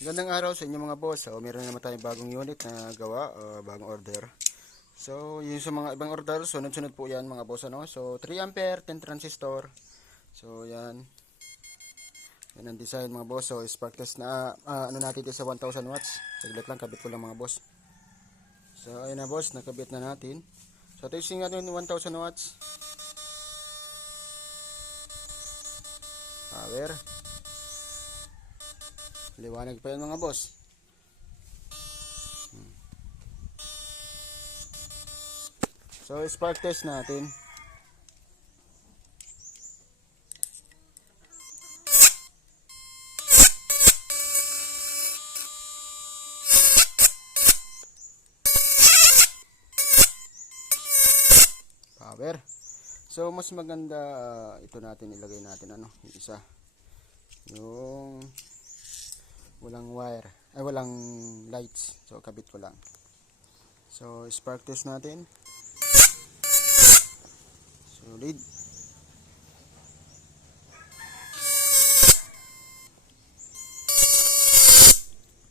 Gandang araw sa inyo mga boss. So, meron naman tayong bagong unit na gawa, bagong order. So, yung sa mga ibang order, sunod-sunod po yan mga boss. Ano? So, 3 ampere, 10 transistor. So, yan. Yan ang design mga boss. So, sparkless na, ano natin dito sa 1000 watts. Saglit lang, kabit ko lang mga boss. So, ayun na boss, nakabit na natin. So, testing natin yung 1000 watts. Power. Liwanag pa yan mga boss. So, spark test natin. Power. So, mas maganda ito natin ilagay natin ano, yung isa. Yung walang wire, ay walang lights. So, kabit ko lang. So, spark test natin. Solid.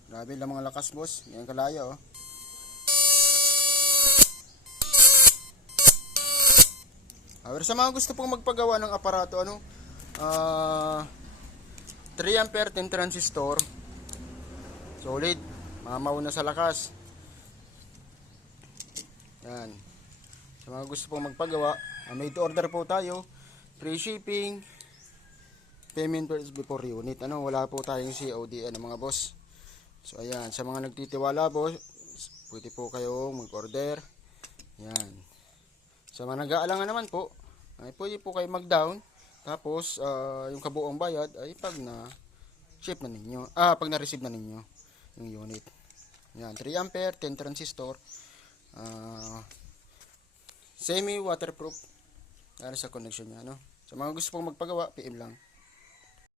Grabe lang mga lakas boss. Ngayon kalaya oh. Pero sa mga gusto pong magpagawa ng aparato ano, 3 ampere 10 transistor. Solid. Mamaw na sa lakas. Yan. Sa mga gusto pong magpagawa, made to order po tayo. Free shipping. Payment before unit. Ano, wala po tayong COD ano mga boss. So ayan, sa mga nagtitiwala boss, pwede po kayong mag-order. Yan. Sa mga nag-aalangan naman po, ay pwede po kayo mag-down. Tapos yung kabuong bayad ay pag na-ship na ninyo. Pag na-receive na ninyo yung unit. Yan, 3 ampere, 10 transistor. Semi waterproof. Para sa connection niya, no? Sa mga gusto pong magpagawa, PM lang.